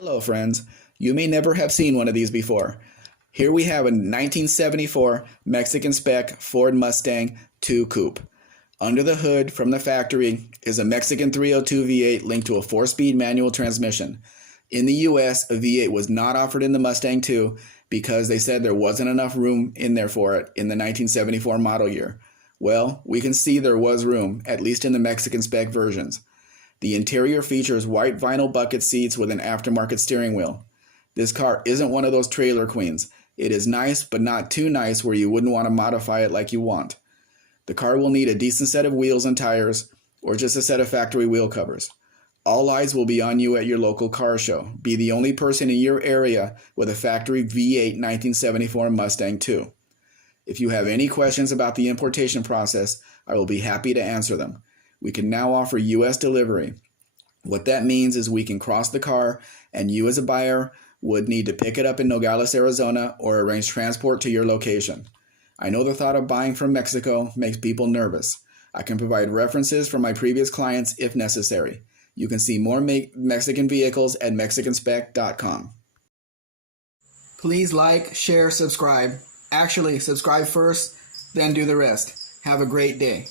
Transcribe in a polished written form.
Hello friends, you may never have seen one of these before. Here we have a 1974 Mexican Spec Ford Mustang II Coupe. Under the hood from the factory is a Mexican 302 V8 linked to a 4-speed manual transmission. In the US, a V8 was not offered in the Mustang II because they said there wasn't enough room in there for it in the 1974 model year. Well, we can see there was room, at least in the Mexican Spec versions. The interior features white vinyl bucket seats with an aftermarket steering wheel. This car isn't one of those trailer queens. It is nice, but not too nice where you wouldn't want to modify it like you want. The car will need a decent set of wheels and tires, or just a set of factory wheel covers. All eyes will be on you at your local car show. Be the only person in your area with a factory V8 1974 Mustang II. If you have any questions about the importation process, I will be happy to answer them. We can now offer U.S. delivery. What that means is we can cross the car, and you as a buyer would need to pick it up in Nogales, Arizona, or arrange transport to your location. I know the thought of buying from Mexico makes people nervous. I can provide references from my previous clients if necessary. You can see more Mexican vehicles at mexicanspec.com. Please like, share, subscribe. Actually, subscribe first, then do the rest. Have a great day.